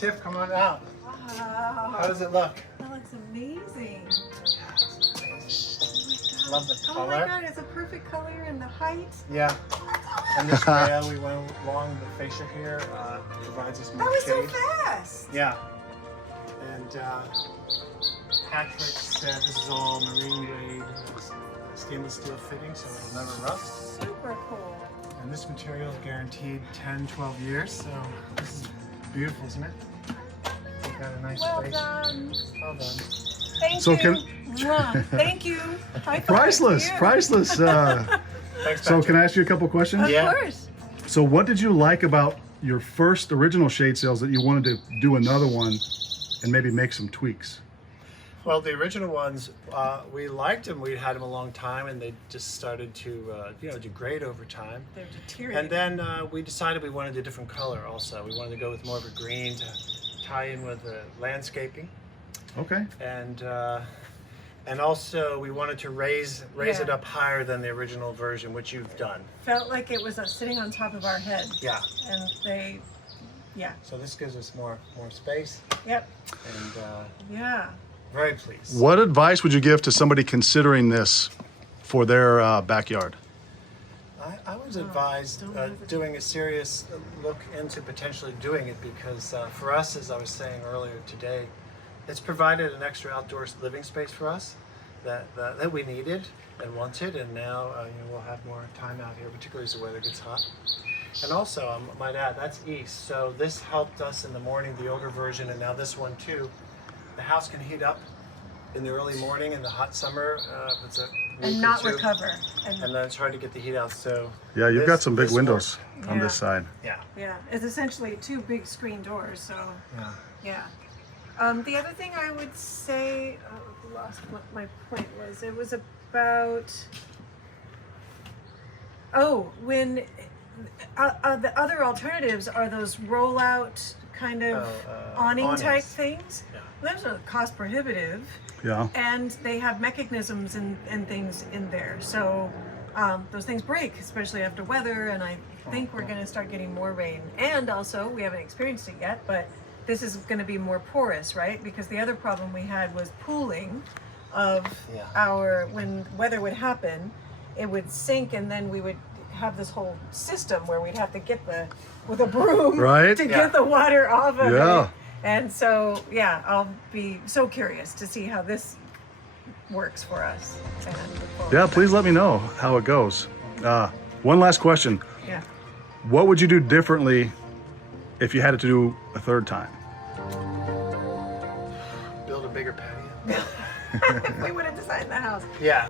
Tiff, come on out. Wow. How does it look? That looks amazing. Love the Oh color. my god, it's a perfect color and the height. Yeah. And this rail we went along the fascia here provides us more That was shade. so fast. Yeah. And Patrick said this is all marine grade stainless steel fitting, so it'll never rust. Super cool. And this material is guaranteed 10, 12 years, so this is beautiful, isn't it? We've got a nice Well space. done. Well done. Thank So you. can- Mwah. Thank you. High five Priceless, to you. priceless. Thanks, So Patrick. can I ask you a couple questions? Of Yeah. course. So what did you like about your first original shade sales that you wanted to do another one and maybe make some tweaks? Well, the original ones, we liked them. We had them a long time, and they just started to, degrade over time. They're deteriorating. And then we decided we wanted a different color. Also, we wanted to go with more of a green to tie in with the landscaping, Okay. and also we wanted to raise Yeah. it up higher than the original version, which you've done. Felt like it was sitting on top of our head. Yeah. And they, yeah. So this gives us more space, Yep. and Yeah. very pleased. What advice would you give to somebody considering this for their backyard? I was advised don't hesitate. doing a serious look into potentially doing it because for us, as I was saying earlier today, it's provided an extra outdoors living space for us that we needed and wanted, and now we'll have more time out here, particularly as the weather gets hot. And also, I might add, that's east, so this helped us in the morning, the older version, and now this one too. The house can heat up in the early morning in the hot summer. If it's a week And or not two. recover. And then it's hard to get the heat out, so. Yeah, you've got some big this windows on Yeah. this side. worked. Yeah. Yeah. It's essentially two big screen doors, so Yeah. yeah. The other thing I would say, I lost what my point was. It was about, when the other alternatives are those rollout kind of awning type awnings. things. Yeah. Those are cost prohibitive, Yeah. and they have mechanisms and things in there. So those things break, especially after weather, and I think we're going to start getting more rain. And also, we haven't experienced it yet, but this is going to be more porous, right? Because the other problem we had was pooling of Yeah. when weather would happen, it would sink, and then we would have this whole system where we'd have to get with a broom Right. to Yeah. get the water off of Yeah. it. And so, yeah, I'll be so curious to see how this works for us. And look forward Yeah, to please let me know how it goes. One last question. that. Yeah. What would you do differently if you had it to do a third time? Build a bigger patio. If we would have designed the house. Yeah,